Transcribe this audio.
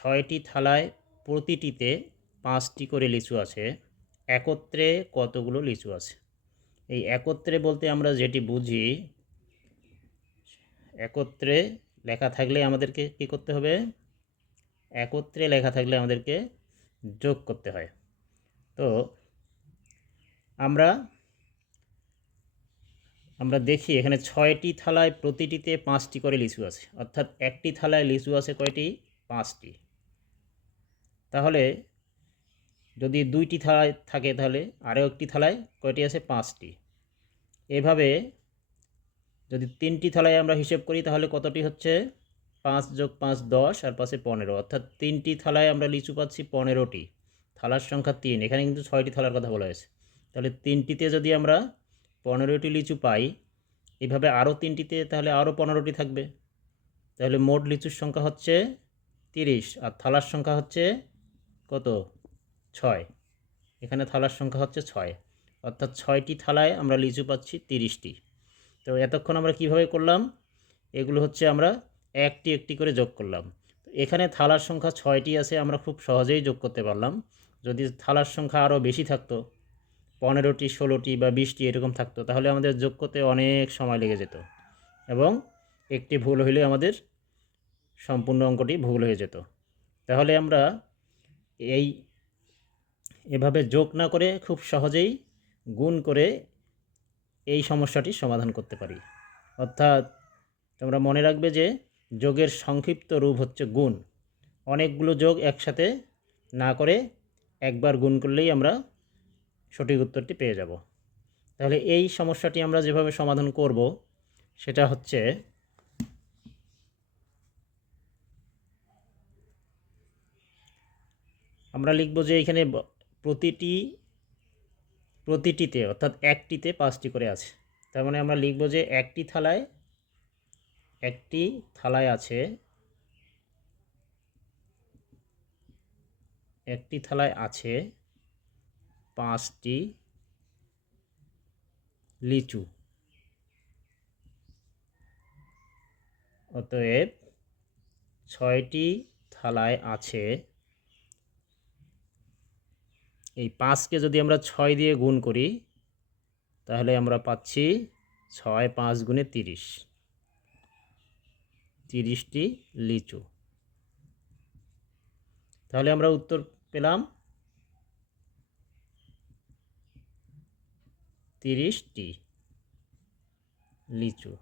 ছয়টি থালায় প্রতিটিতে পাঁচটি করে লিচু আছে, একত্রে কতগুলো লিচু আছে? এই একত্রে বলতে আমরা যেটি বুঝি, একত্রে লেখা থাকলে আমাদেরকে কী করতে হবে? একত্রে লেখা থাকলে আমাদেরকে যোগ করতে হয়। তো আমরা আমরা দেখি এখানে ছয়টি থালায় প্রতিটিতে পাঁচটি করে লিচু আছে, অর্থাৎ একটি থালায় লিচু আছে কয়টি? পাঁচটি। তাহলে যদি দুইটি থালায় থাকে তাহলে আরও একটি থালায় কয়টি আছে? পাঁচটি। এভাবে যদি তিনটি থালায় আমরা হিসেব করি তাহলে কতটি হচ্ছে? পাঁচ যোগ পাঁচ দশ আর পাশে পনেরো। অর্থাৎ তিনটি থালায় আমরা লিচু পাচ্ছি পনেরোটি। থালার সংখ্যা তিন। এখানে কিন্তু ছয়টি থালার কথা বলা হয়েছে। তাহলে তিনটিতে যদি আমরা পনেরোটি লিচু পাই, এভাবে আরও তিনটিতে তাহলে আরও পনেরোটি থাকবে। তাহলে মোট লিচুর সংখ্যা হচ্ছে তিরিশ আর থালার সংখ্যা হচ্ছে কত? ছয়। এখানে থালার সংখ্যা হচ্ছে ছয়। অর্থাৎ ছয়টি থালায় আমরা লিচু পাচ্ছি তিরিশটি। তো এতক্ষণ আমরা কীভাবে করলাম? এগুলো হচ্ছে আমরা একটি একটি করে যোগ করলাম। এখানে থালার সংখ্যা ছয়টি আছে, আমরা খুব সহজেই যোগ করতে পারলাম। যদি থালার সংখ্যা আরও বেশি থাকতো, পনেরোটি, ষোলোটি বা বিশটি এরকম থাকতো, তাহলে আমাদের যোগ করতে অনেক সময় লেগে যেত। এবং একটি ভুল হইলে আমাদের সম্পূর্ণ অঙ্কটি ভুল হয়ে যেত। তাহলে আমরা এই এভাবে যোগ না করে খুব সহজেই গুণ করে এই সমস্যাটি সমাধান করতে পারি। অর্থাৎ তোমরা মনে রাখবে যে যোগের সংক্ষিপ্ত রূপ হচ্ছে গুণ। অনেকগুলো যোগ একসাথে না করে একবার গুণ করলেই আমরা সঠিক উত্তরটি পেয়ে যাব। তাহলে এই সমস্যাটি আমরা যেভাবে সমাধান করব, সেটা হচ্ছে আমরা লিখব যে এখানে প্রতিটি, প্রতিটিতে, অর্থাৎ একটিতে পাঁচটি করে আছে। তার মানে আমরা লিখব যে একটি থালায় একটি থালায় আছে, একটি থালায় আছে পাঁচটি লিচু। অতএব ছয়টি থালায় আছে এই পাঁচকে যদি আমরা ছয় দিয়ে গুণ করি, তাহলে আমরা পাচ্ছি ছয় পাঁচ গুণে তিরিশ। তিরিশটি লিচু। তাহলে আমরা উত্তর পেলাম তিরিশটি লিচু।